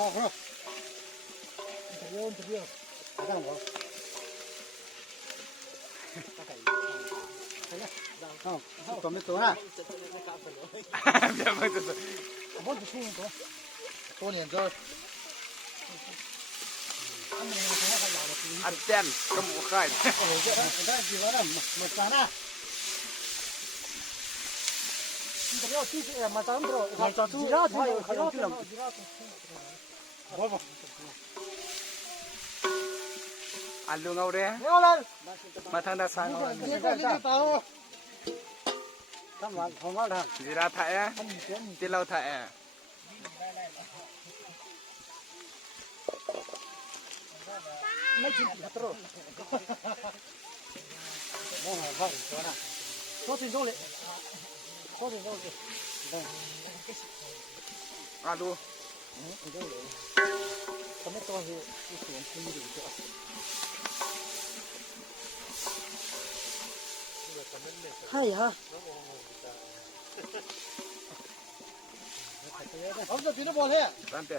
บอกเหรอเดี๋ยวได้หรอตัวไม่ตัวนะเดี๋ยวไม่ตัวผมจะช่วยตัวเนี่ยจะอันเจนก็หมูไข่โอ้โหได้กี่วันแล้วมาจานะเดี๋ยวที่มาจานเราจีราที่เราขยันที่เราอันลุงเอาเร่มาทางด้านซ้ายเอาทำวันของว่าทำจีราถ่ายที่เราถ่ายไม่กินฮัตโร่มองหาข้าวตัวน่ะตัวถึงตรงเลยตัวถึงตรงเลยดูทำไมตัวที่สวนที่มีตัวให้ฮะเอาจะตีนบอลเลยนั่นแต่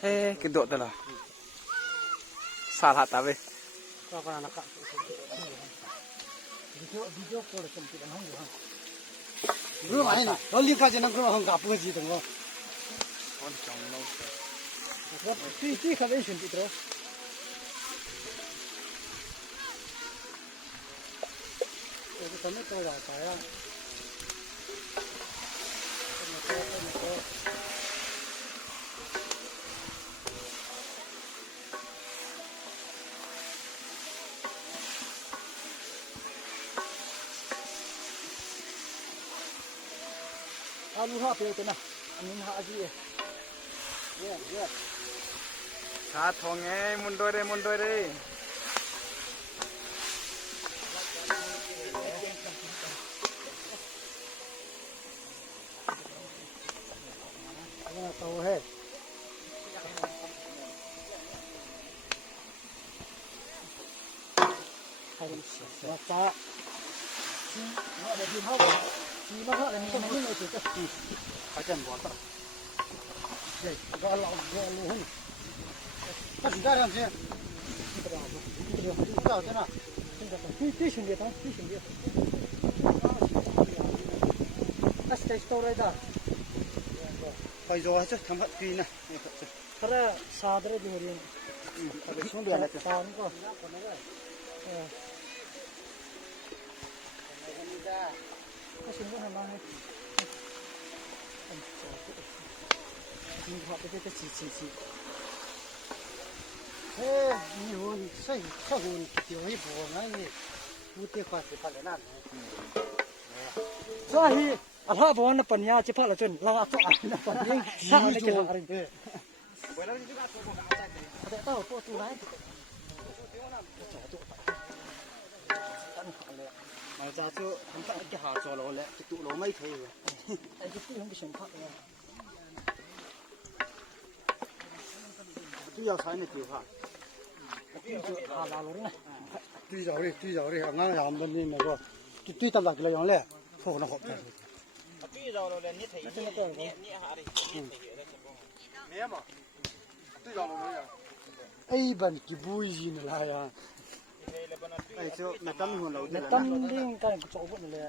เฮ้กินโดดตลอดสาหัสตาเว้ยก็กำลังนักวิดีโอคอลส่งที่บ้านห้องอยู่ฮะรู้ไหมนะเราเลี้ยงข้าวจะนั่งกับห้องกับเพื่อนจีตรงนั้นที่เขาได้ยินที่ตรงทำไมตัวใหญ่ไปอ่ะเอาลูกห้าเปลี่ยนนะอันนี้ห้าจีเยอะชาทองไงมุนโดยเลยมุนโดยเลยโตเฮ้ใครเป็นว่าจ้าเดี๋ยวพี่เขาขี่มาเขาเดี๋ยวมันก็ไม่ได้สุดก็เขาจะบอกต่อเฮ้ยก็เราลูกก็สิได้ทำเสียเดี๋ยวดู到真的弟兄弟他弟兄弟那是在store来的ไปรอจะทำผัดปีนะถ้าซาดเลยดูเรียนไปช่วงเดือนละตอนก็ก็ชิมก็ทำมาให้ชิมพอไปได้ฉีเฮ้ยมีหุ่นใส่ข้าวหุ่นเดี๋ยวให้บัวงั้นนี่พูดเรื่องความสุภาพเลยนั่นใช่อาถ้าบอกว่าปัญญาจะพาเราจนเราอาจจะอ่านปัญญาช่างไม่เกี่ยวอะไรเลยแต่เต้าตัวตัวไหนมาจากตัวทำตั้งกี่หาจอเราแล้วจะตัวเราไม่เคยเลยไอ้ที่ต้องไปเฉียงพักเลยตัวอยากใช้ในตัวค่ะตัวหาเราเลยนะตัวอยากเลยงั้นยามตอนนี้นะก็ตัวตลาดเลยอย่างแรกพวกเราหอบกันเราเลยนี่ถี่นี่หาดิเนี่ยมั้งไอ้บันกี่บุยจีนละยังไอ้เจ้าแม่ตั้มหุ่นเราแม่ตั้มดิ้งกันก็จะเอาหมดเลย